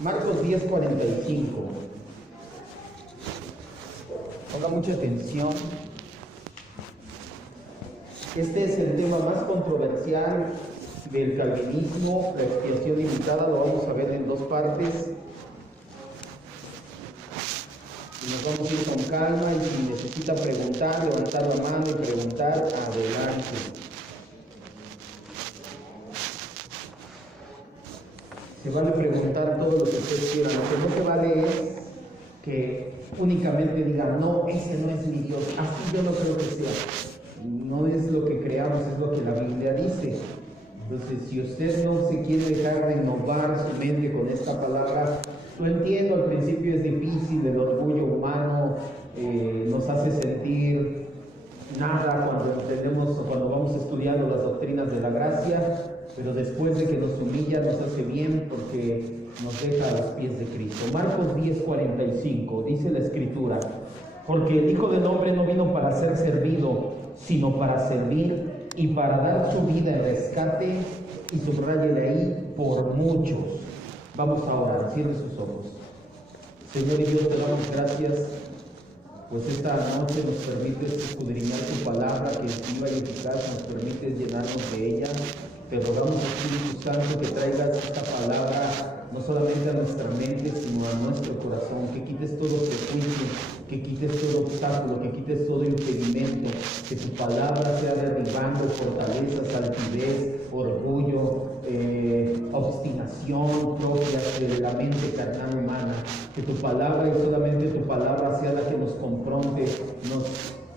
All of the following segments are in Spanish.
Marcos 10:45. Ponga mucha atención. Este es el tema más controversial del calvinismo, la expiación limitada. Lo vamos a ver en dos partes. Y nos vamos a ir con calma, y si necesita preguntar, levantar la mano y preguntar, adelante. Se vale preguntar todo lo que ustedes quieran. Lo que no se vale es que únicamente digan, no, ese no es mi Dios, así yo no creo que sea. No es lo que creamos, es lo que la Biblia dice. Entonces, si usted no se quiere dejar renovar su mente con esta palabra, yo entiendo, al principio es difícil, el orgullo humano nos hace sentir nada cuando vamos estudiando las doctrinas de la gracia, pero después de que nos humilla nos hace bien porque nos deja a los pies de Cristo. Marcos 10:45 dice la Escritura: porque el Hijo del Hombre no vino para ser servido, sino para servir y para dar su vida en rescate, y subráyele ahí, por muchos. Vamos a orar, cierre sus ojos. Señor y Dios, te damos gracias, pues esta noche nos permites escudriñar tu palabra, que es viva y eficaz, nos permites llenarnos de ella. Te rogamos, Espíritu Santo, que traigas esta palabra no solamente a nuestra mente, sino a nuestro corazón, que quites todo prejuicio, que quites todo obstáculo, que quites todo impedimento, que tu palabra sea derribando fortalezas, altivez, orgullo, obstinación propias de la mente carnal humana. Que tu palabra, y solamente tu palabra, sea la que nos confronte, nos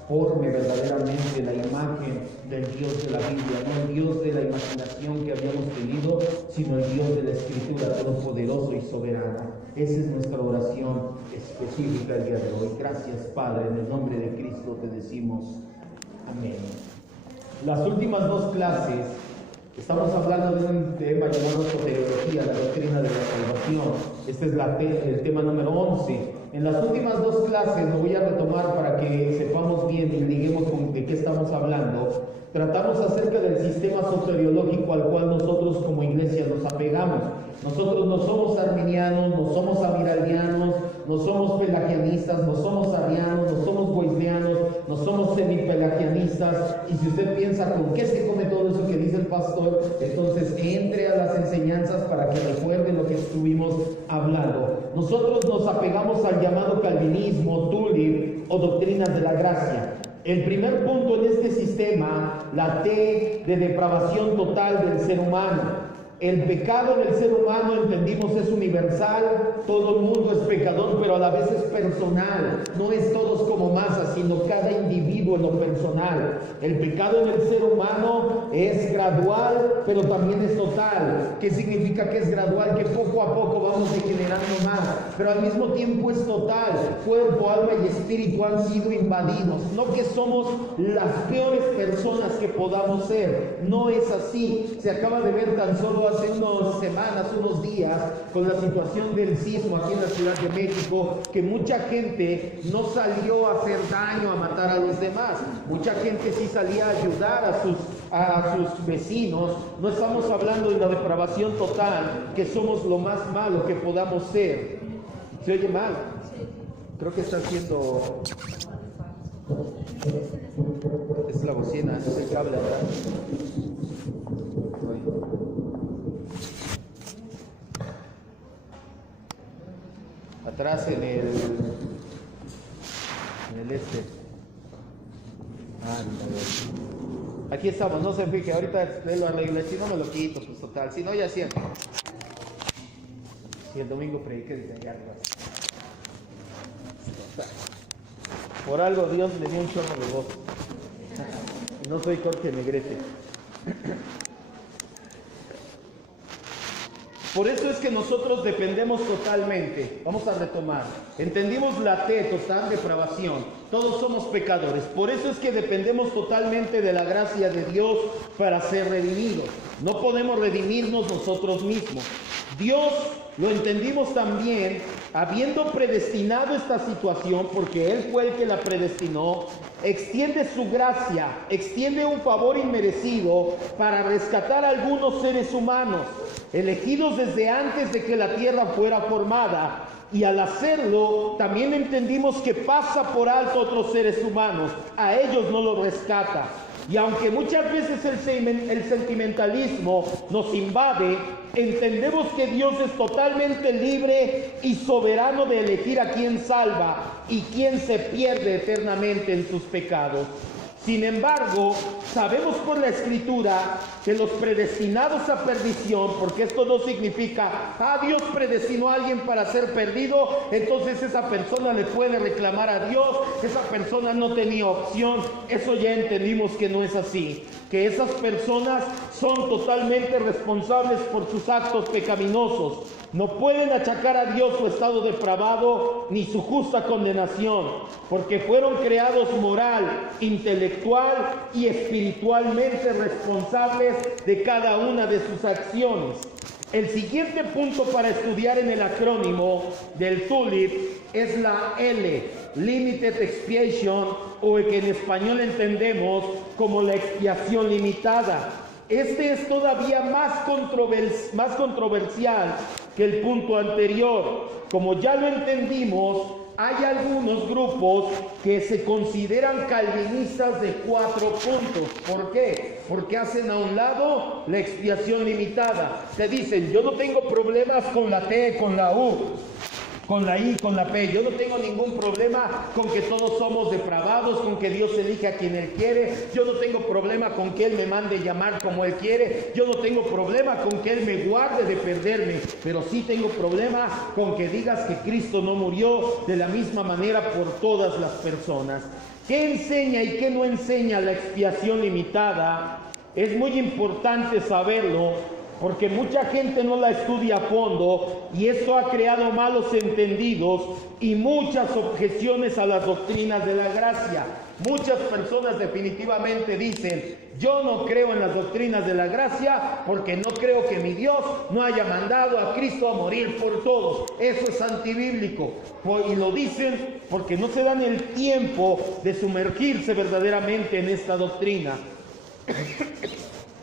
forme verdaderamente la imagen del Dios de la Biblia, no el Dios de la imaginación que habíamos tenido, sino el Dios de la Escritura, todopoderoso y soberano. Esa es nuestra oración específica el día de hoy. Gracias, Padre, en el nombre de Cristo te decimos amén. Las últimas dos clases estamos hablando de un tema llamado soteriología, la doctrina de la salvación. Este es el tema número 11. En las últimas dos clases, lo voy a retomar para que sepamos bien y liguemos con de qué estamos hablando. Tratamos acerca del sistema soteriológico al cual nosotros como iglesia nos apegamos. Nosotros no somos arminianos, no somos amiraldianos, no somos pelagianistas, no somos arianos, no somos wesleyanianos, no somos semipelagianistas. Y si usted piensa con qué se come todo eso que dice el pastor, entonces entre a las enseñanzas para que recuerde lo que estuvimos hablando. Nosotros nos apegamos al llamado calvinismo, tulip o doctrinas de la gracia. El primer punto en este sistema, la T de depravación total del ser humano. El pecado en el ser humano, entendimos, es universal, todo el mundo es pecador, pero a la vez es personal, no es todos como masa, sino cada individuo en lo personal. El pecado en el ser humano es gradual, pero también es total. ¿Qué significa que es gradual? Que poco a poco vamos degenerando más, pero al mismo tiempo es total. Cuerpo, alma y espíritu han sido invadidos. No que somos las peores personas que podamos ser, no es así. Se acaba de ver tan solo hace unas semanas, unos días, con la situación del sismo aquí en la Ciudad de México, que mucha gente no salió a hacer daño, a matar a los demás. Mucha gente sí salía a ayudar a sus vecinos. No estamos hablando de la depravación total, que somos lo más malo que podamos ser. ¿Se oye mal? Creo que está haciendo... Es la bocina, es el cable atrás. Atrás en el este. No. Aquí estamos, no se fije, ahorita lo arreglé, si no me lo quito, pues total, si no ya siempre. Si el domingo prediqué desde allá atrás. Por algo Dios le dio un chorro de voz. Y no soy Jorge Negrete. Por eso es que nosotros dependemos totalmente. Vamos a retomar. Entendimos la T, total depravación. Todos somos pecadores. Por eso es que dependemos totalmente de la gracia de Dios para ser redimidos. No podemos redimirnos nosotros mismos. Dios, lo entendimos también, habiendo predestinado esta situación, porque Él fue el que la predestinó, extiende su gracia, extiende un favor inmerecido para rescatar a algunos seres humanos, elegidos desde antes de que la tierra fuera formada. Y al hacerlo, también entendimos que pasa por alto a otros seres humanos, a ellos no los rescata. Y aunque muchas veces el sentimentalismo nos invade, entendemos que Dios es totalmente libre y soberano de elegir a quien salva y quien se pierde eternamente en sus pecados. Sin embargo, sabemos por la Escritura que los predestinados a perdición, porque esto no significa, Dios predestinó a alguien para ser perdido, entonces esa persona le puede reclamar a Dios, esa persona no tenía opción. Eso ya entendimos que no es así, que esas personas son totalmente responsables por sus actos pecaminosos. No pueden achacar a Dios su estado depravado ni su justa condenación, porque fueron creados moral, intelectual y espiritualmente responsables de cada una de sus acciones. El siguiente punto para estudiar en el acrónimo del TULIP es la L, Limited Expiation, o que en español entendemos como la expiación limitada. Este es todavía más controversial que el punto anterior. Como ya lo entendimos, hay algunos grupos que se consideran calvinistas de 4 puntos. ¿Por qué? Porque hacen a un lado la expiación limitada. Te dicen, yo no tengo problemas con la T, con la U, con la I, con la P. Yo no tengo ningún problema con que todos somos depravados, con que Dios elige a quien Él quiere. Yo no tengo problema con que Él me mande llamar como Él quiere. Yo no tengo problema con que Él me guarde de perderme. Pero sí tengo problema con que digas que Cristo no murió de la misma manera por todas las personas. ¿Qué enseña y qué no enseña la expiación limitada? Es muy importante saberlo, porque mucha gente no la estudia a fondo y esto ha creado malos entendidos y muchas objeciones a las doctrinas de la gracia. Muchas personas definitivamente dicen, yo no creo en las doctrinas de la gracia porque no creo que mi Dios no haya mandado a Cristo a morir por todos. Eso es antibíblico. Y lo dicen porque no se dan el tiempo de sumergirse verdaderamente en esta doctrina.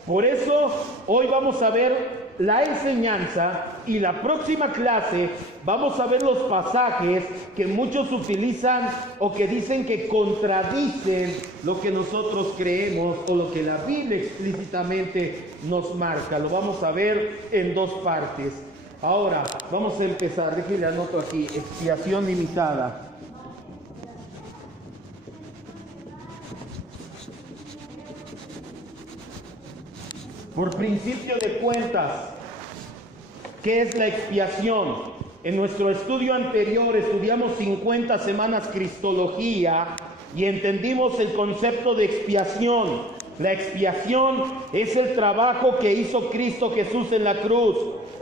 Por eso hoy vamos a ver la enseñanza y la próxima clase vamos a ver los pasajes que muchos utilizan o que dicen que contradicen lo que nosotros creemos o lo que la Biblia explícitamente nos marca. Lo vamos a ver en 2 partes. Ahora vamos a empezar. Déjenle anoto aquí, expiación limitada. Por principio de cuentas, ¿qué es la expiación? En nuestro estudio anterior estudiamos 50 semanas Cristología y entendimos el concepto de expiación. La expiación es el trabajo que hizo Cristo Jesús en la cruz,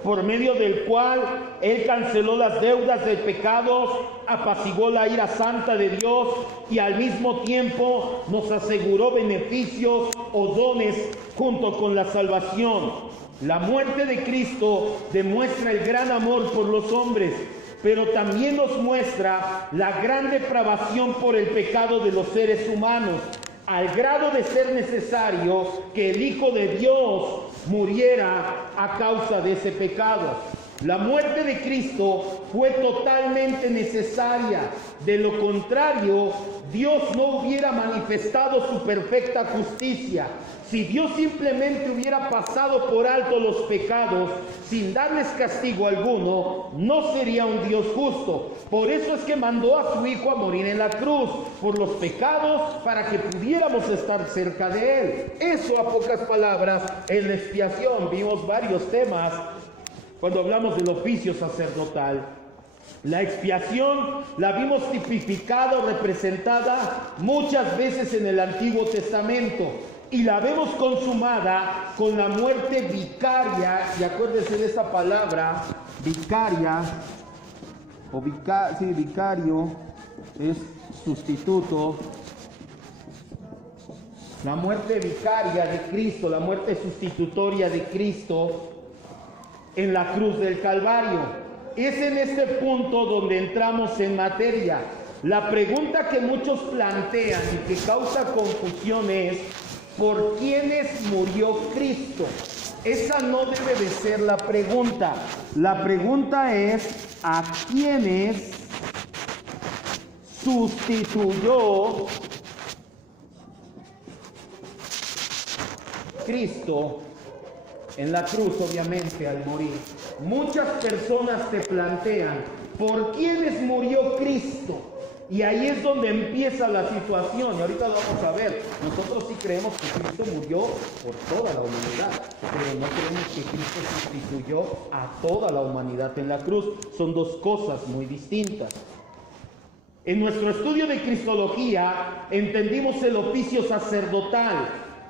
por medio del cual Él canceló las deudas de pecados, apaciguó la ira santa de Dios y al mismo tiempo nos aseguró beneficios o dones junto con la salvación. La muerte de Cristo demuestra el gran amor por los hombres, pero también nos muestra la gran depravación por el pecado de los seres humanos, al grado de ser necesario que el Hijo de Dios muriera a causa de ese pecado. La muerte de Cristo fue totalmente necesaria. De lo contrario, Dios no hubiera manifestado su perfecta justicia. Si Dios simplemente hubiera pasado por alto los pecados sin darles castigo alguno, no sería un Dios justo. Por eso es que mandó a su Hijo a morir en la cruz por los pecados para que pudiéramos estar cerca de Él. Eso, a pocas palabras, es la expiación. Vimos varios temas cuando hablamos del oficio sacerdotal. La expiación la vimos tipificada o representada muchas veces en el Antiguo Testamento y la vemos consumada con la muerte vicaria. Y acuérdense de esta palabra, vicaria, o vicario es sustituto. La muerte vicaria de Cristo, la muerte sustitutoria de Cristo en la cruz del Calvario. es en este punto donde entramos en materia. La pregunta que muchos plantean y que causa confusión es: ¿por quiénes murió Cristo? Esa no debe de ser la pregunta. La pregunta es: ¿a quiénes sustituyó Cristo en la cruz, obviamente, al morir? Muchas personas te plantean: ¿por quiénes murió Cristo? Y ahí es donde empieza la situación, y ahorita lo vamos a ver. Nosotros sí creemos que Cristo murió por toda la humanidad, pero no creemos que Cristo sustituyó a toda la humanidad en la cruz. Son dos cosas muy distintas. En nuestro estudio de Cristología entendimos el oficio sacerdotal.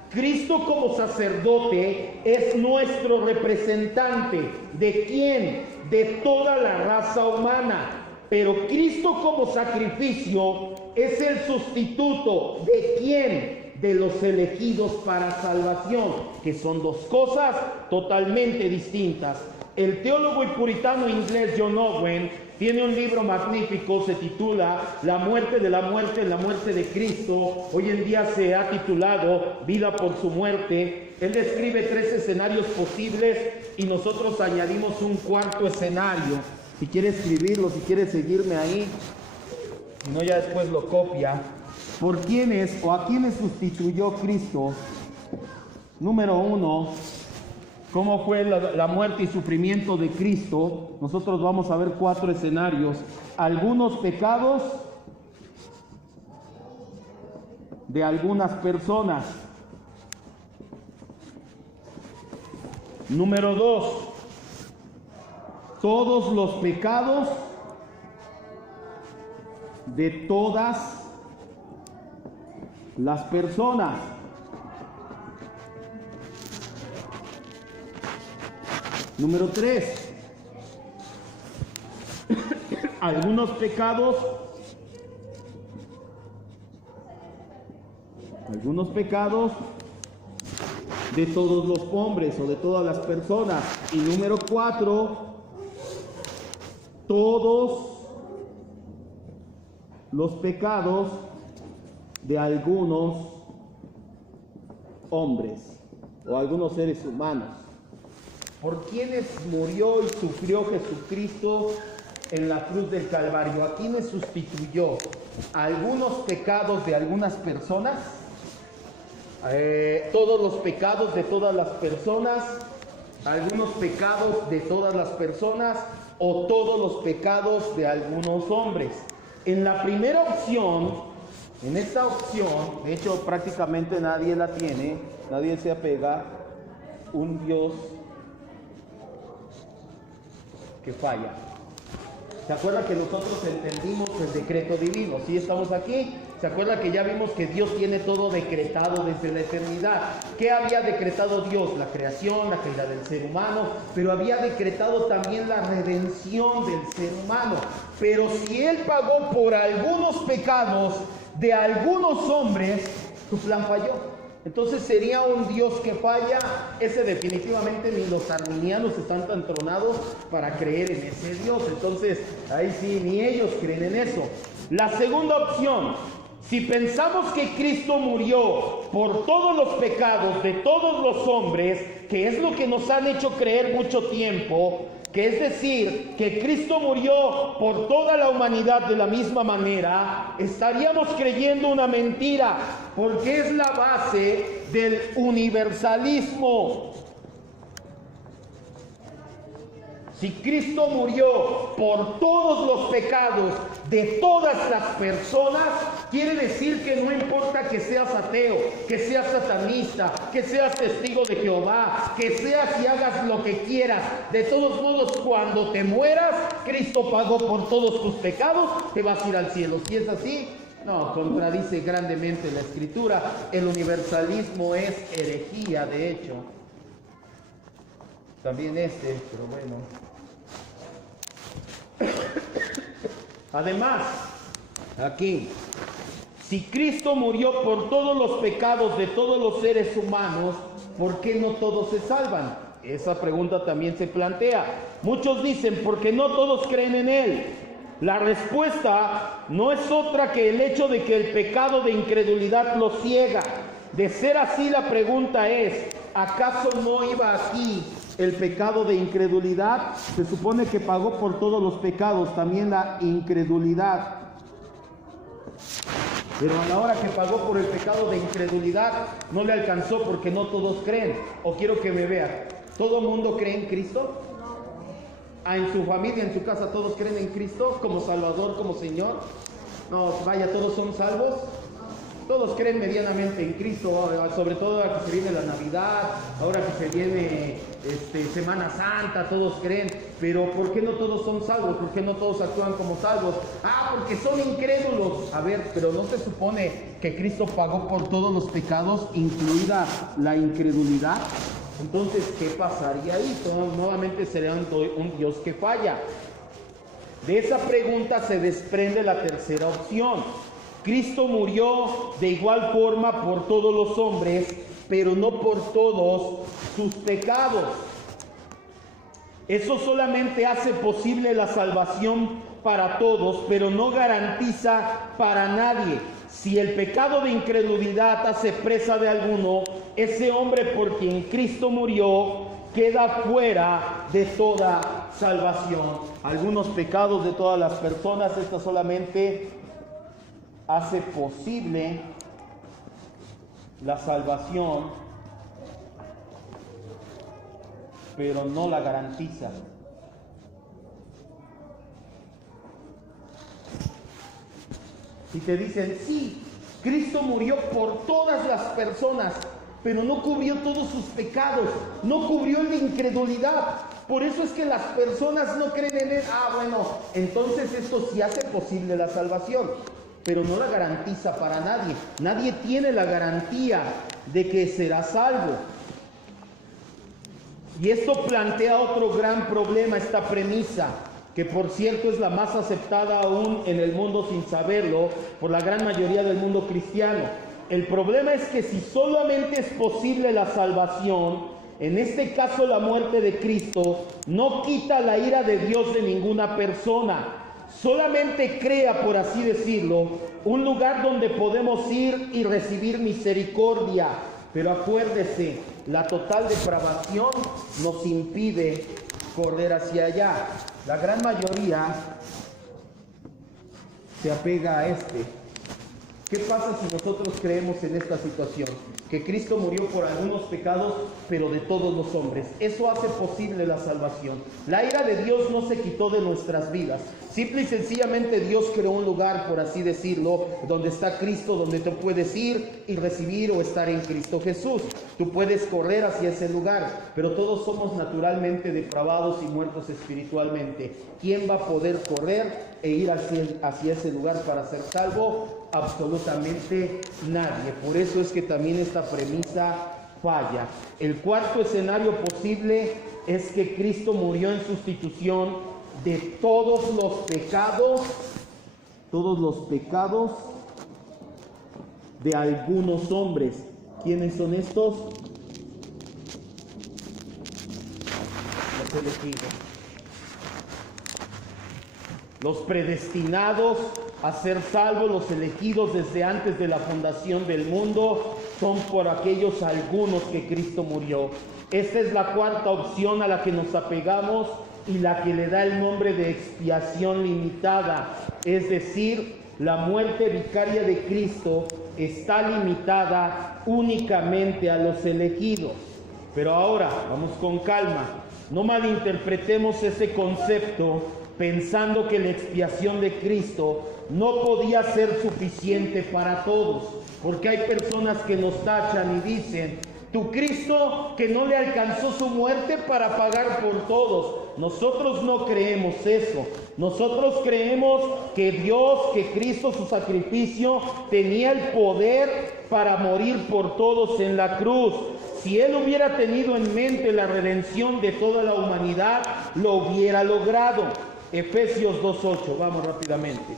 Cristo como sacerdote es nuestro representante. ¿De quién? De toda la raza humana. Pero Cristo como sacrificio es el sustituto. ¿De quién? De los elegidos para salvación, que son dos cosas totalmente distintas. El teólogo y puritano inglés John Owen tiene un libro magnífico, se titula La muerte de la muerte, la muerte de Cristo. Hoy en día se ha titulado Vida por su muerte. Él describe 3 escenarios posibles y nosotros añadimos un cuarto escenario. Si quiere escribirlo, si quiere seguirme ahí, si no ya después lo copia. ¿Por quiénes o a quiénes sustituyó Cristo? Número 1, ¿cómo fue la muerte y sufrimiento de Cristo? Nosotros vamos a ver 4 escenarios. Algunos pecados de algunas personas. Número 2, todos los pecados de todas las personas. Número 3, algunos pecados de todos los hombres o de todas las personas. Y número 4, todos los pecados de algunos hombres o algunos seres humanos. ¿Por quiénes murió y sufrió Jesucristo en la cruz del Calvario? ¿A quiénes sustituyó? ¿Algunos pecados de algunas personas? ¿Todos los pecados de todas las personas? ¿Algunos pecados de todas las personas? ¿O todos los pecados de algunos hombres? En la primera opción, en esta opción, de hecho prácticamente nadie la tiene, nadie se apega, un Dios que falla. ¿Se acuerda que nosotros entendimos el decreto divino? ¿Sí estamos aquí? ¿Se acuerda que ya vimos que Dios tiene todo decretado desde la eternidad? ¿Qué había decretado Dios? La creación, la caída del ser humano, pero había decretado también la redención del ser humano. Pero si Él pagó por algunos pecados de algunos hombres, su plan falló. Entonces sería un Dios que falla. Ese definitivamente ni los arminianos están tan tronados para creer en ese Dios. Entonces ahí sí, ni ellos creen en eso. La segunda opción, si pensamos que Cristo murió por todos los pecados de todos los hombres, que es lo que nos han hecho creer mucho tiempo, que es decir, que Cristo murió por toda la humanidad de la misma manera, estaríamos creyendo una mentira, porque es la base del universalismo. Si Cristo murió por todos los pecados de todas las personas, quiere decir que no importa que seas ateo, que seas satanista, que seas testigo de Jehová, que seas y hagas lo que quieras, de todos modos cuando te mueras, Cristo pagó por todos tus pecados, te vas a ir al cielo. Si es así, no, contradice grandemente la Escritura. El universalismo es herejía, de hecho. También pero bueno. Además, aquí, si Cristo murió por todos los pecados de todos los seres humanos, ¿por qué no todos se salvan? Esa pregunta también se plantea. Muchos dicen, porque no todos creen en Él. La respuesta no es otra que el hecho de que el pecado de incredulidad los ciega. De ser así, la pregunta es, ¿acaso no iba aquí el pecado de incredulidad? Se supone que pagó por todos los pecados, también la incredulidad. Pero a la hora que pagó por el pecado de incredulidad, no le alcanzó porque no todos creen. O quiero que me vean, ¿todo el mundo cree en Cristo? ¿En su familia, en su casa, todos creen en Cristo como Salvador, como Señor? No, vaya, ¿todos son salvos? Todos creen medianamente en Cristo, sobre todo ahora que se viene la Navidad, ahora que se viene Semana Santa, todos creen. Pero ¿por qué no todos son salvos? ¿Por qué no todos actúan como salvos? Porque son incrédulos. A ver, pero ¿no se supone que Cristo pagó por todos los pecados, incluida la incredulidad? Entonces, ¿qué pasaría ahí? Nuevamente sería un Dios que falla. De esa pregunta se desprende la tercera opción. Cristo murió de igual forma por todos los hombres, pero no por todos sus pecados. Eso solamente hace posible la salvación para todos, pero no garantiza para nadie. Si el pecado de incredulidad hace presa de alguno, ese hombre por quien Cristo murió queda fuera de toda salvación. Algunos pecados de todas las personas, esta solamente hace posible la salvación, pero no la garantiza. Si te dicen, sí, Cristo murió por todas las personas, pero no cubrió todos sus pecados, no cubrió el de incredulidad. Por eso es que las personas no creen en Él. Bueno, entonces esto sí hace posible la salvación, pero no la garantiza para nadie. Nadie tiene la garantía de que será salvo. Y esto plantea otro gran problema, esta premisa, que por cierto es la más aceptada aún en el mundo sin saberlo, por la gran mayoría del mundo cristiano. El problema es que si solamente es posible la salvación, en este caso la muerte de Cristo, no quita la ira de Dios de ninguna persona. Solamente crea, por así decirlo, un lugar donde podemos ir y recibir misericordia. Pero acuérdese, la total depravación nos impide correr hacia allá. La gran mayoría se apega a ¿Qué pasa si nosotros creemos en esta situación? Que Cristo murió por algunos pecados, pero de todos los hombres. Eso hace posible la salvación. La ira de Dios no se quitó de nuestras vidas. Simple y sencillamente Dios creó un lugar, por así decirlo, donde está Cristo, donde tú puedes ir y recibir o estar en Cristo Jesús. Tú puedes correr hacia ese lugar, pero todos somos naturalmente depravados y muertos espiritualmente. ¿Quién va a poder correr e ir hacia ese lugar para ser salvo? Absolutamente nadie. Por eso es que también esta premisa falla. El cuarto escenario posible es que Cristo murió en sustitución de todos los pecados de algunos hombres. ¿Quiénes son estos? Los elegidos. Los predestinados a ser salvos, los elegidos desde antes de la fundación del mundo, son por aquellos algunos que Cristo murió. Esta es la cuarta opción a la que nos apegamos y la que le da el nombre de expiación limitada. Es decir, la muerte vicaria de Cristo está limitada únicamente a los elegidos. Pero ahora, vamos con calma. No malinterpretemos ese concepto pensando que la expiación de Cristo no podía ser suficiente para todos, porque hay personas que nos tachan y dicen, tu Cristo que no le alcanzó su muerte para pagar por todos. Nosotros no creemos eso. Nosotros creemos que Dios, que Cristo, su sacrificio, tenía el poder para morir por todos en la cruz. Si Él hubiera tenido en mente la redención de toda la humanidad, lo hubiera logrado. Efesios 2:8, vamos rápidamente.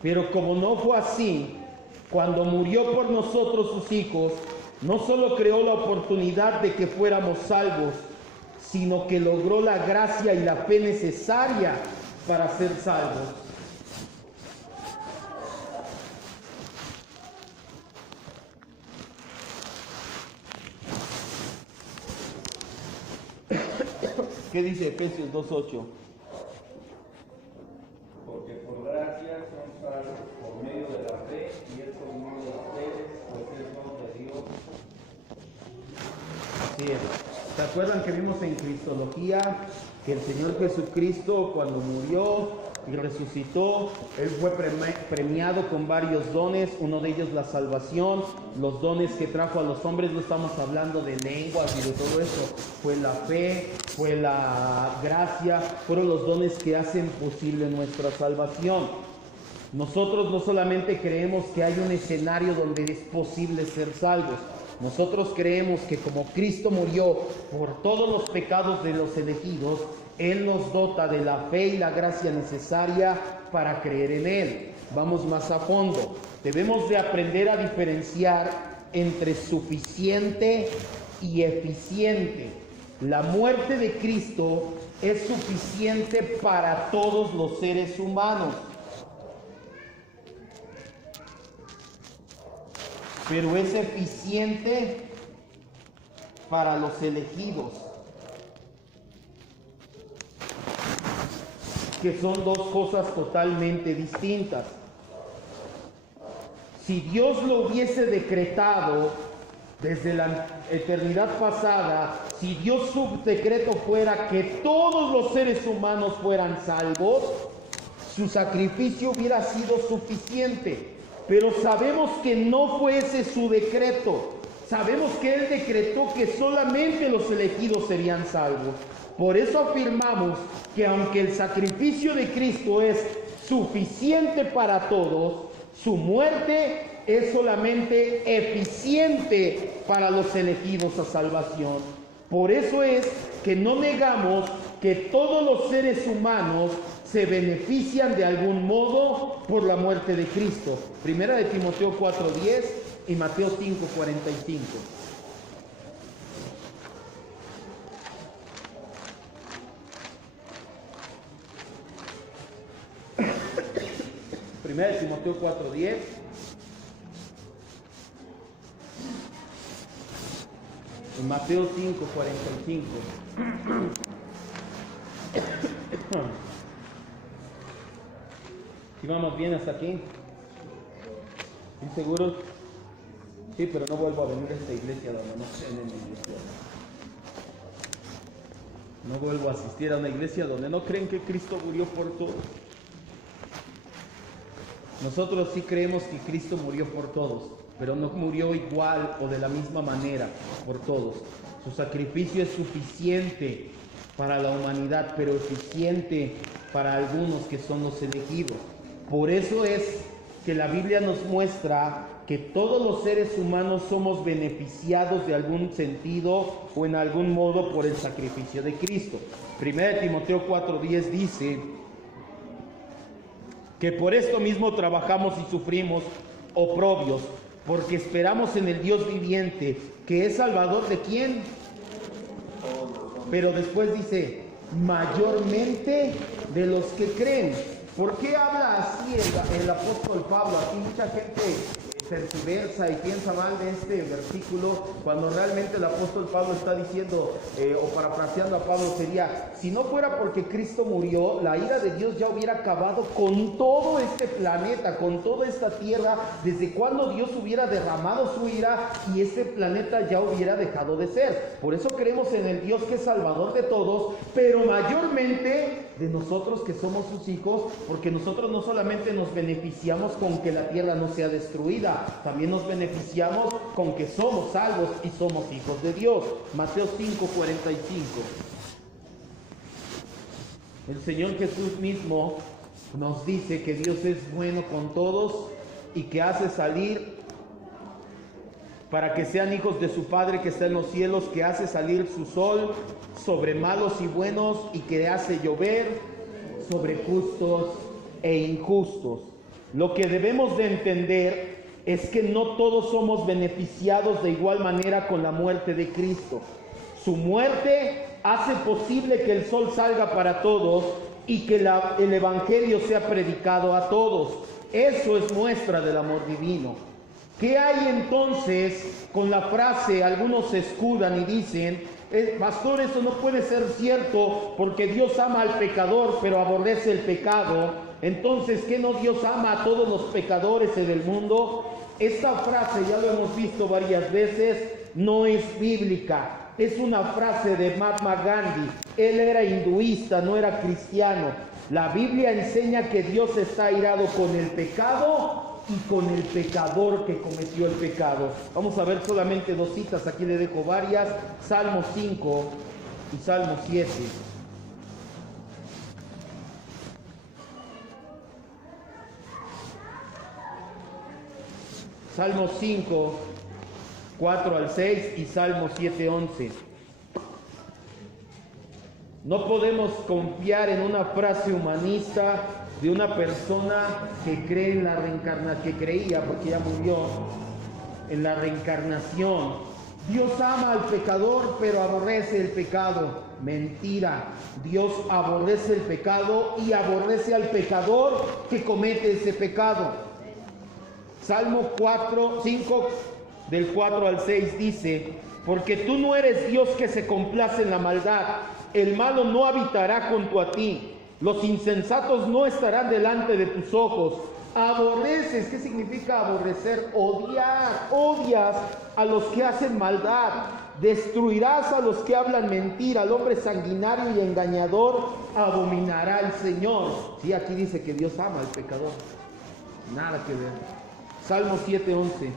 Pero como no fue así, cuando murió por nosotros sus hijos, No solo creó la oportunidad de que fuéramos salvos, sino que logró la gracia y la fe necesaria para ser salvos. ¿Qué dice Efesios 2:8? Porque por gracia son salvos por medio de la fe, y esto no de ustedes, pues es don de Dios. Así es. ¿Se acuerdan que vimos en Cristología que el Señor Jesucristo, cuando murió y resucitó, Él fue premiado con varios dones, uno de ellos la salvación, los dones que trajo a los hombres? No estamos hablando de lenguas y de todo eso, fue la fe, fue la gracia, fueron los dones que hacen posible nuestra salvación. Nosotros no solamente creemos que hay un escenario donde es posible ser salvos, nosotros creemos que como Cristo murió por todos los pecados de los elegidos, Él nos dota de la fe y la gracia necesaria para creer en Él. Vamos más a fondo. Debemos de aprender a diferenciar entre suficiente y eficiente. La muerte de Cristo es suficiente para todos los seres humanos, pero es eficiente para los elegidos, que son dos cosas totalmente distintas. Si Dios lo hubiese decretado desde la eternidad pasada, si Dios su decreto fuera que todos los seres humanos fueran salvos, su sacrificio hubiera sido suficiente. Pero sabemos que no fue ese su decreto. Sabemos que Él decretó que solamente los elegidos serían salvos. Por eso afirmamos que aunque el sacrificio de Cristo es suficiente para todos, su muerte es solamente eficiente para los elegidos a salvación. Por eso es que no negamos que todos los seres humanos se benefician de algún modo por la muerte de Cristo. Primera de Timoteo 4:10 y Mateo 5:45. Primera de Timoteo 4:10. En Mateo 5:45. ¿Sí vamos bien hasta aquí? ¿Sí seguros? Sí, pero no vuelvo a venir a esta iglesia donde no creen en mi iglesia. No vuelvo a asistir a una iglesia donde no creen que Cristo murió por todos. Nosotros sí creemos que Cristo murió por todos, pero no murió igual o de la misma manera por todos. Su sacrificio es suficiente para la humanidad, pero eficiente para algunos que son los elegidos. Por eso es que la Biblia nos muestra que todos los seres humanos somos beneficiados de algún sentido o en algún modo por el sacrificio de Cristo. Primera de Timoteo 4:10 dice que por esto mismo trabajamos y sufrimos oprobios, porque esperamos en el Dios viviente, que es salvador de ¿quién? Pero después dice, mayormente de los que creen. ¿Por qué habla así el apóstol Pablo? Aquí mucha gente tergiversa y piensa mal de este versículo, cuando realmente el apóstol Pablo está diciendo, o parafraseando a Pablo, sería, si no fuera porque Cristo murió, la ira de Dios ya hubiera acabado con todo este planeta, con toda esta tierra, desde cuando Dios hubiera derramado su ira y este planeta ya hubiera dejado de ser. Por eso creemos en el Dios que es salvador de todos, pero mayormente de nosotros que somos sus hijos, porque nosotros no solamente nos beneficiamos con que la tierra no sea destruida, también nos beneficiamos con que somos salvos y somos hijos de Dios. Mateo 5:45. El Señor Jesús mismo nos dice que Dios es bueno con todos y que hace salir para que sean hijos de su Padre que está en los cielos, que hace salir su sol sobre malos y buenos y que hace llover sobre justos e injustos. Lo que debemos de entender es que no todos somos beneficiados de igual manera con la muerte de Cristo. Su muerte hace posible que el sol salga para todos y que el Evangelio sea predicado a todos. Eso es muestra del amor divino. ¿Qué hay entonces con la frase? Algunos se escudan y dicen, pastor, eso no puede ser cierto porque Dios ama al pecador pero aborrece el pecado. Entonces, ¿qué no Dios ama a todos los pecadores en el mundo? Esta frase, ya lo hemos visto varias veces, no es bíblica. Es una frase de Mahatma Gandhi. Él era hinduista, no era cristiano. La Biblia enseña que Dios está airado con el pecado y con el pecador que cometió el pecado. Vamos a ver solamente dos citas, aquí le dejo varias. Salmo 5 y Salmo 7. Salmo 5, 4 al 6 y Salmo 7, 11. No podemos confiar en una frase humanista de una persona que cree en la reencarnación, que creía, porque ya murió, en la reencarnación. Dios ama al pecador, pero aborrece el pecado. Mentira. Dios aborrece el pecado y aborrece al pecador que comete ese pecado. Salmo 5, del 4 al 6 dice, porque tú no eres Dios que se complace en la maldad, el malo no habitará junto a ti, los insensatos no estarán delante de tus ojos. Aborreces, ¿qué significa aborrecer? Odiar, odias a los que hacen maldad, destruirás a los que hablan mentira, al hombre sanguinario y engañador abominará el Señor. Sí, aquí dice que Dios ama al pecador, nada que ver. Salmo 7, 11.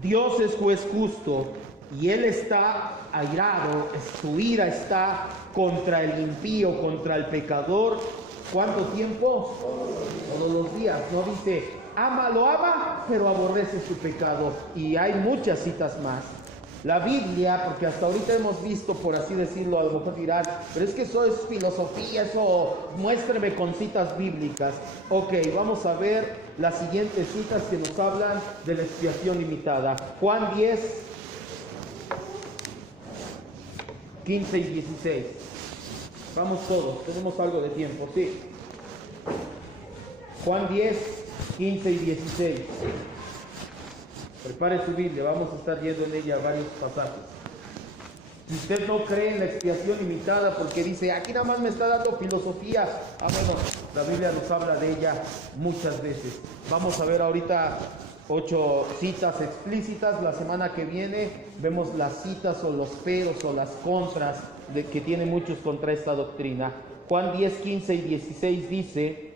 Dios es juez justo y Él está airado, su ira está contra el impío, contra el pecador. ¿Cuánto tiempo? Todos los días. No dice, lo ama, pero aborrece su pecado. Y hay muchas citas más. La Biblia, porque hasta ahorita hemos visto, por así decirlo, a lo mejor dirán, pero es que eso es filosofía, eso muéstrame con citas bíblicas. Ok, vamos a ver las siguientes citas que nos hablan de la expiación limitada. Juan 10, 15 y 16. Vamos todos, tenemos algo de tiempo, sí. Juan 10, 15 y 16. Prepare su Biblia, vamos a estar viendo en ella varios pasajes. Si usted no cree en la expiación limitada porque dice, aquí nada más me está dando filosofía, bueno, la Biblia nos habla de ella muchas veces. Vamos a ver ahorita 8 citas explícitas. La semana que viene vemos las citas o los peros o las contras que tienen muchos contra esta doctrina. Juan 10, 15 y 16 dice,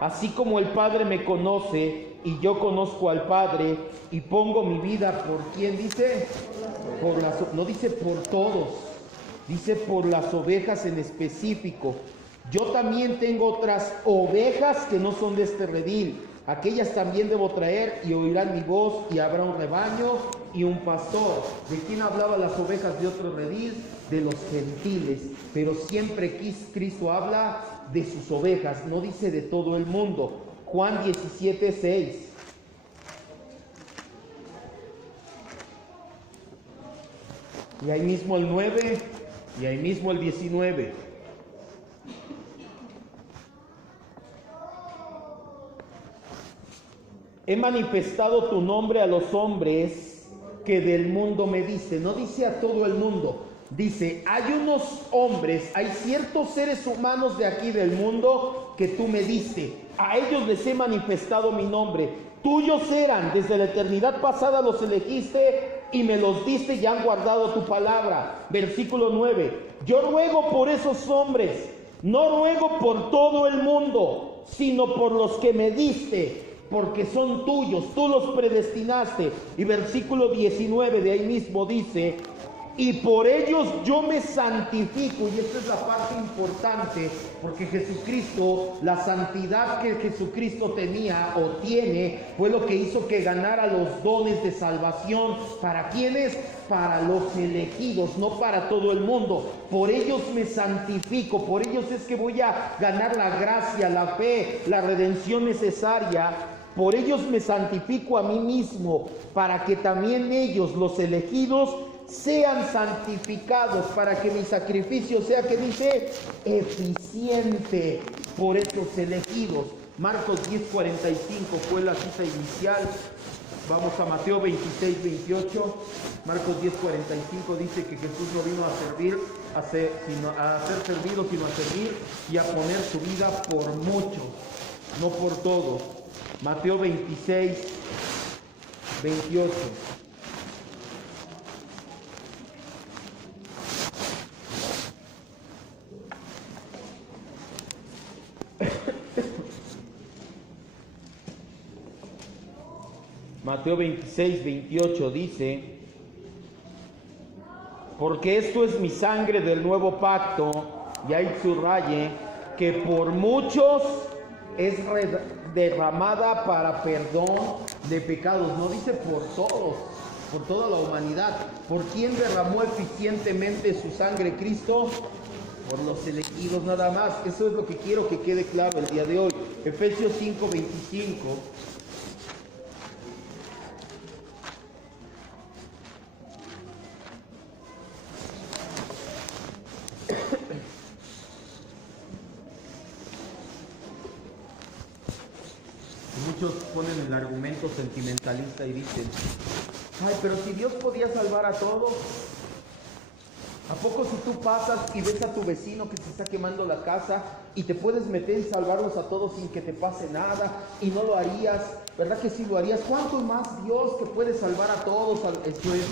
así como el Padre me conoce y yo conozco al Padre y pongo mi vida por ¿quién dice? No dice por todos, dice por las ovejas en específico. Yo también tengo otras ovejas que no son de este redil. Aquellas también debo traer y oirán mi voz y habrá un rebaño y un pastor. ¿De quién hablaba las ovejas de otro redil? De los gentiles. Pero siempre Cristo habla de sus ovejas, no dice de todo el mundo. Juan 17, 6. Y ahí mismo el 9 y ahí mismo el 19. He manifestado tu nombre a los hombres que del mundo me diste. No dice a todo el mundo. Dice, hay unos hombres, hay ciertos seres humanos de aquí del mundo que tú me diste. A ellos les he manifestado mi nombre. Tuyos eran, desde la eternidad pasada los elegiste y me los diste y han guardado tu palabra. Versículo 9. Yo ruego por esos hombres, no ruego por todo el mundo, sino por los que me diste, porque son tuyos, tú los predestinaste. Y versículo 19 de ahí mismo dice, y por ellos yo me santifico. Y esta es la parte importante, porque Jesucristo, la santidad que Jesucristo tenía o tiene, fue lo que hizo que ganara los dones de salvación. ¿Para quiénes? para los elegidos, no para todo el mundo. Por ellos me santifico, por ellos es que voy a ganar la gracia, la fe, la redención necesaria. Por ellos me santifico a mí mismo, para que también ellos, los elegidos, sean santificados, para que mi sacrificio sea, que dice, eficiente por esos elegidos. Marcos 10:45 fue la cita inicial. Vamos a Mateo 26:28. Marcos 10:45 dice que Jesús no vino a servir, a ser servido, sino a servir y a poner su vida por muchos, no por todos. Mateo 26:28. Mateo 26:28 dice: porque esto es mi sangre del nuevo pacto, y ahí subraye, que por muchos es derramada para perdón de pecados. No dice por todos, por toda la humanidad. ¿Por quién derramó eficientemente su sangre Cristo? Por los elegidos nada más. Eso es lo que quiero que quede claro el día de hoy. Efesios 5:25. Muchos ponen el argumento sentimentalista y dicen: ay, pero si Dios podía salvar a todos, ¿a poco si tú pasas y ves a tu vecino que se está quemando la casa y te puedes meter y salvarlos a todos sin que te pase nada y no lo harías? ¿Verdad que sí lo harías? ¿Cuánto más Dios que puede salvar a todos? Eso es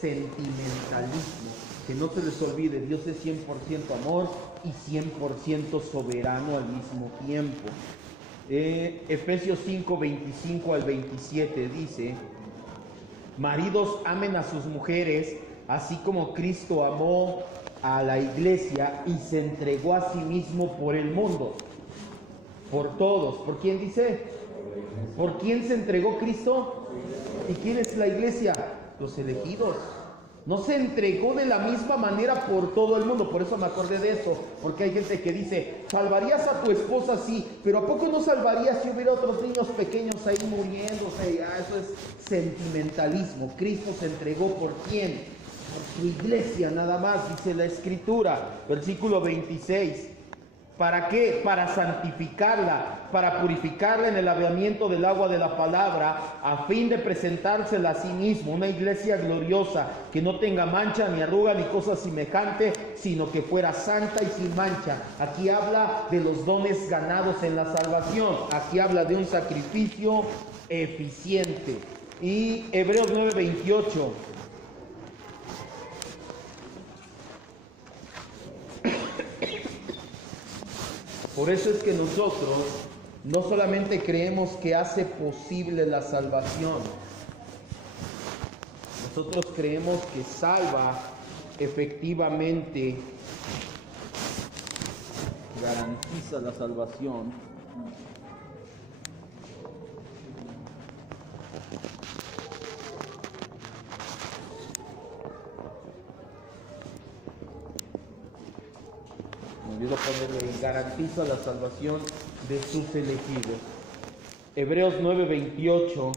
sentimentalismo. Que no se les olvide, Dios es 100% amor y 100% soberano al mismo tiempo. Efesios 5:25 al 27 dice: maridos, amen a sus mujeres, así como Cristo amó a la iglesia y se entregó a sí mismo por el mundo, por todos. ¿Por quién dice? ¿Por quién se entregó Cristo? ¿Y quién es la iglesia? Los elegidos. No se entregó de la misma manera por todo el mundo. Por eso me acordé de eso, porque hay gente que dice: salvarías a tu esposa, sí, pero ¿a poco no salvarías si hubiera otros niños pequeños ahí muriéndose? Eso es sentimentalismo. Cristo se entregó ¿por quién? Por su iglesia nada más, dice la Escritura. Versículo 26. ¿Para qué? Para santificarla, para purificarla en el lavamiento del agua de la palabra, a fin de presentársela a sí mismo, una iglesia gloriosa, que no tenga mancha, ni arruga, ni cosa semejante, sino que fuera santa y sin mancha. Aquí habla de los dones ganados en la salvación. Aquí habla de un sacrificio eficiente. Y Hebreos 9:28. Por eso es que nosotros no solamente creemos que hace posible la salvación, nosotros creemos que salva efectivamente, garantiza la salvación. Olvido ponerle: garantiza la salvación de sus elegidos. Hebreos 9:28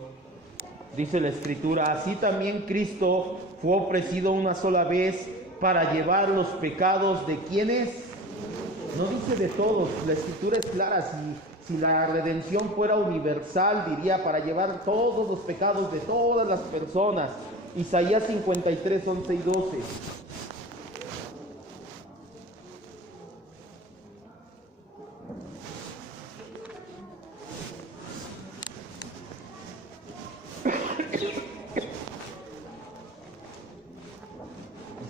dice la Escritura: así también Cristo fue ofrecido una sola vez para llevar los pecados de ¿quiénes? No dice de todos. La Escritura es clara. Si la redención fuera universal, diría para llevar todos los pecados de todas las personas. Isaías 53:11 y 12.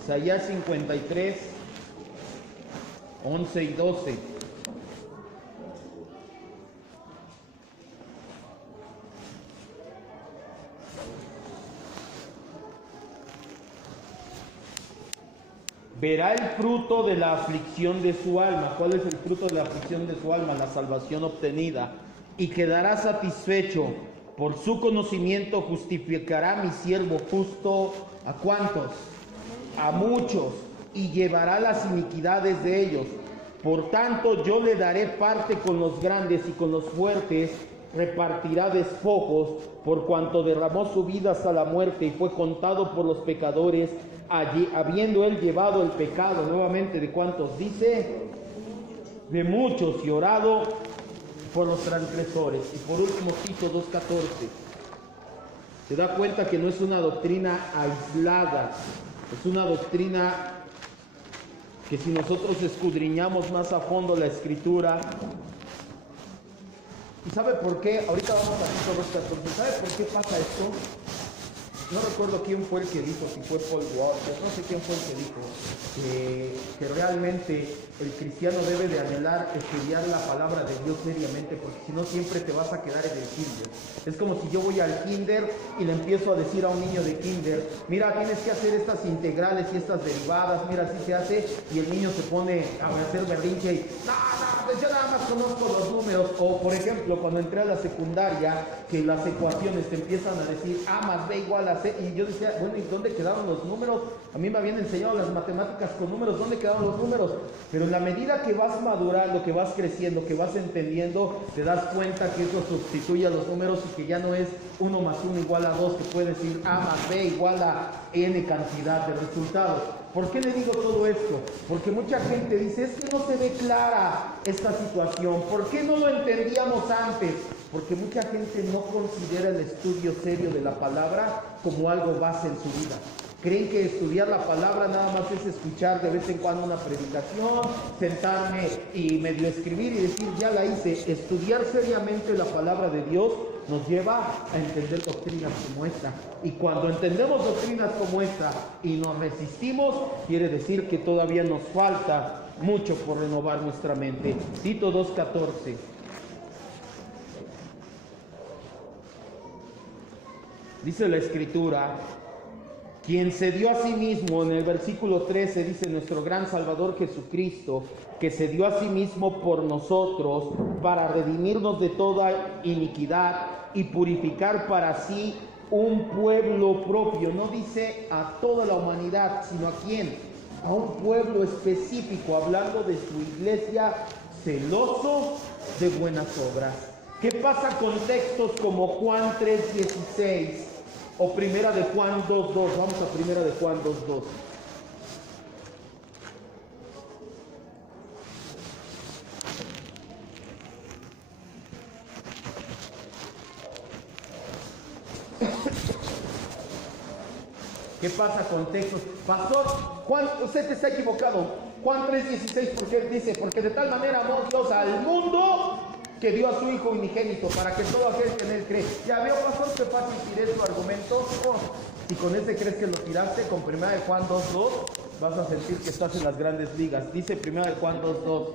Isaías 53, 11 y 12. Verá el fruto de la aflicción de su alma. ¿Cuál es el fruto de la aflicción de su alma? La salvación obtenida. Y quedará satisfecho. Por su conocimiento justificará mi siervo justo. ¿A cuántos? A muchos, y llevará las iniquidades de ellos. Por tanto, yo le daré parte con los grandes y con los fuertes repartirá despojos, por cuanto derramó su vida hasta la muerte y fue contado por los pecadores, allí, habiendo él llevado el pecado. Nuevamente, ¿de cuántos dice? De muchos, y orado por los transgresores. Y por último, Tito 2:14. Se da cuenta que no es una doctrina aislada, es una doctrina que si nosotros escudriñamos más a fondo la Escritura. ¿Y sabe por qué? Ahorita vamos a Tito 2:14. ¿Sabe por qué pasa esto? No recuerdo quién fue el que dijo, si fue Paul Walker, no sé quién fue el que dijo que realmente el cristiano debe de anhelar estudiar la palabra de Dios seriamente, porque si no siempre te vas a quedar en el kinder. Es como si yo voy al kinder y le empiezo a decir a un niño de kinder, mira, tienes que hacer estas integrales y estas derivadas, mira, así se hace, y el niño se pone a hacer berrinche y, no, pues yo nada más conozco los números. O por ejemplo, cuando entré a la secundaria, que las ecuaciones te empiezan a decir A más B igual a C, y yo decía, bueno, ¿y dónde quedaron los números? A mí me habían enseñado las matemáticas con números, ¿dónde quedaron los números? Pero en la medida que vas madurando, que vas creciendo, que vas entendiendo, te das cuenta que eso sustituye a los números y que ya no es 1 más 1 igual a 2, que puede decir A más B igual a N cantidad de resultados. ¿Por qué le digo todo esto? Porque mucha gente dice, es que no se ve clara esta situación. ¿Por qué no lo entendíamos antes? Porque mucha gente no considera el estudio serio de la palabra como algo base en su vida. Creen que estudiar la palabra nada más es escuchar de vez en cuando una predicación, sentarme y medio escribir y decir, ya la hice. Estudiar seriamente la palabra de Dios nos lleva a entender doctrinas como esta. Y cuando entendemos doctrinas como esta y nos resistimos, quiere decir que todavía nos falta mucho por renovar nuestra mente. Tito 2:14. Dice la Escritura, quien se dio a sí mismo, en el versículo 13 dice, nuestro gran Salvador Jesucristo, que se dio a sí mismo por nosotros para redimirnos de toda iniquidad y purificar para sí un pueblo propio. No dice a toda la humanidad, sino a quién, a un pueblo específico, hablando de su iglesia, celoso de buenas obras. ¿Qué pasa con textos como Juan 3:16? O Primera de Juan 2:2. Vamos a Primera de Juan 2:2. ¿Qué pasa con textos? Pastor, Juan, usted está equivocado. Juan 3:16, porque él dice, porque de tal manera amó Dios al mundo que dio a su Hijo unigénito, para que todo aquel que en él cree. Ya veo, pastor, que fácil tiré tu argumento. Si con ese crees que lo tiraste, con 1 de Juan 2:2, vas a sentir que estás en las grandes ligas. Dice 1 de Juan 2:2,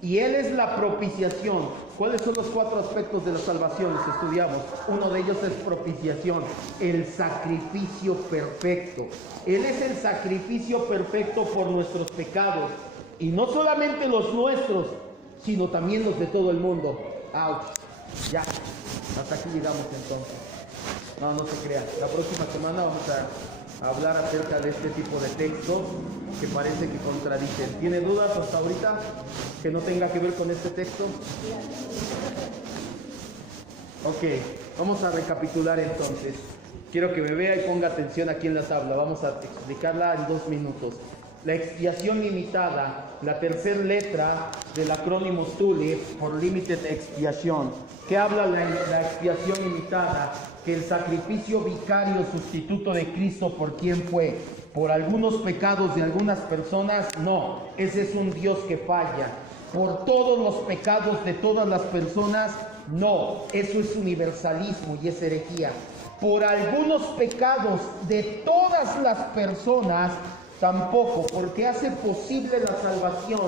y Él es la propiciación. ¿Cuáles son los 4 aspectos de la salvación? Los estudiamos. Uno de ellos es propiciación, el sacrificio perfecto. Él es el sacrificio perfecto por nuestros pecados, y no solamente los nuestros, sino también los de todo el mundo. ¡Auch! Ya, hasta aquí llegamos entonces. No, no se crean. La próxima semana vamos a hablar acerca de este tipo de textos que parece que contradicen. ¿Tiene dudas hasta ahorita que no tenga que ver con este texto? Ok, vamos a recapitular entonces. Quiero que me vea y ponga atención aquí en la tabla. Vamos a explicarla en 2 minutos. La expiación limitada, la tercera letra del acrónimo TULIP, por Limited Expiation. ¿Qué habla la expiación limitada? Que el sacrificio vicario sustituto de Cristo, ¿por quién fue? ¿Por algunos pecados de algunas personas? No, ese es un Dios que falla. ¿Por todos los pecados de todas las personas? No, eso es universalismo y es herejía. Por algunos pecados de todas las personas, tampoco, porque hace posible la salvación,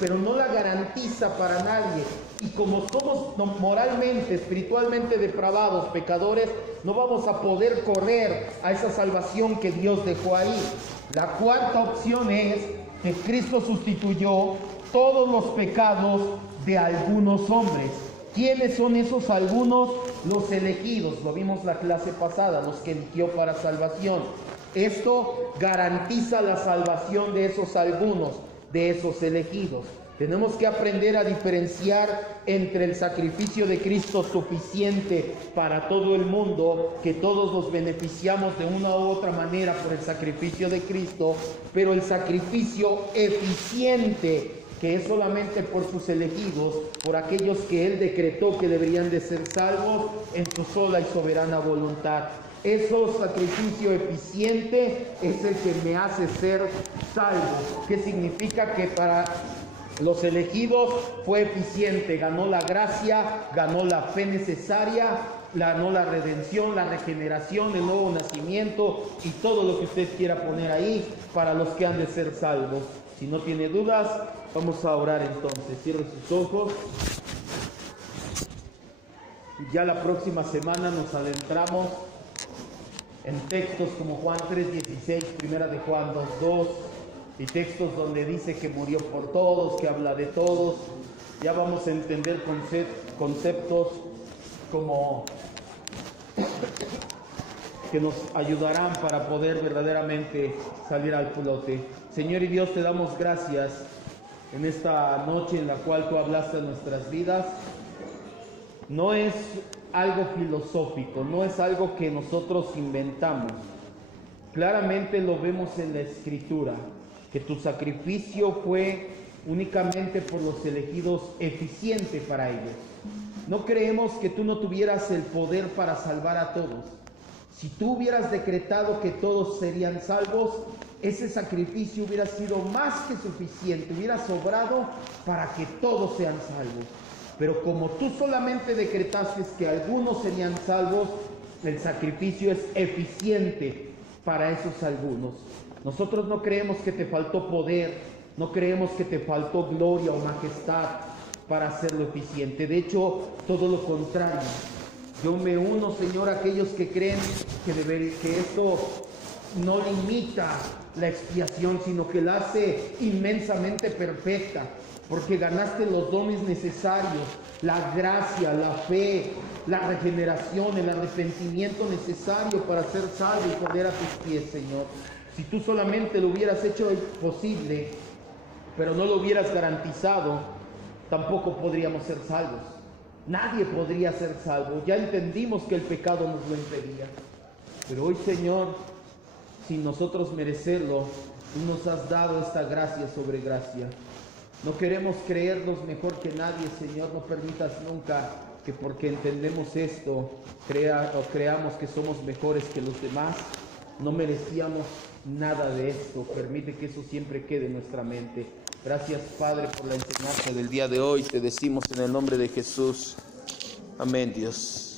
pero no la garantiza para nadie. Y como somos moralmente, espiritualmente depravados, pecadores, no vamos a poder correr a esa salvación que Dios dejó ahí. La cuarta opción es que Cristo sustituyó todos los pecados de algunos hombres. ¿Quiénes son esos algunos? Los elegidos, lo vimos la clase pasada, los que eligió para salvación. Esto garantiza la salvación de esos algunos, de esos elegidos. Tenemos que aprender a diferenciar entre el sacrificio de Cristo suficiente para todo el mundo, que todos nos beneficiamos de una u otra manera por el sacrificio de Cristo, pero el sacrificio eficiente, que es solamente por sus elegidos, por aquellos que Él decretó que deberían de ser salvos en su sola y soberana voluntad. Ese sacrificio eficiente es el que me hace ser salvo. ¿Qué significa? Que para los elegidos fue eficiente, ganó la gracia, ganó la fe necesaria, ganó la redención, la regeneración, el nuevo nacimiento y todo lo que usted quiera poner ahí para los que han de ser salvos. Si no tiene dudas, vamos a orar entonces. Cierre sus ojos. Ya la próxima semana nos adentramos en textos como Juan 3:16, primera de Juan 2:2 y textos donde dice que murió por todos, que habla de todos. Ya vamos a entender conceptos como que nos ayudarán para poder verdaderamente salir al flote. Señor y Dios, te damos gracias en esta noche en la cual tú hablaste a nuestras vidas. No es algo filosófico, no es algo que nosotros inventamos. Claramente lo vemos en la Escritura, que tu sacrificio fue únicamente por los elegidos, eficiente para ellos. No creemos que tú no tuvieras el poder para salvar a todos. Si tú hubieras decretado que todos serían salvos, ese sacrificio hubiera sido más que suficiente, hubiera sobrado para que todos sean salvos. Pero como tú solamente decretaste que algunos serían salvos, el sacrificio es eficiente para esos algunos. Nosotros no creemos que te faltó poder, no creemos que te faltó gloria o majestad para hacerlo eficiente. De hecho, todo lo contrario. Yo me uno, Señor, a aquellos que creen que esto no limita la expiación, sino que la hace inmensamente perfecta, porque ganaste los dones necesarios, la gracia, la fe, la regeneración, el arrepentimiento necesario para ser salvo y poner a tus pies, Señor. Si tú solamente lo hubieras hecho posible, pero no lo hubieras garantizado, tampoco podríamos ser salvos. Nadie podría ser salvo. Ya entendimos que el pecado nos lo impedía. Pero hoy, Señor, sin nosotros merecerlo, tú nos has dado esta gracia sobre gracia. No queremos creernos mejor que nadie, Señor. No permitas nunca que porque entendemos esto, creamos que somos mejores que los demás. No merecíamos nada de esto. Permite que eso siempre quede en nuestra mente. Gracias, Padre, por la enseñanza del día de hoy. Te decimos en el nombre de Jesús. Amén, Dios.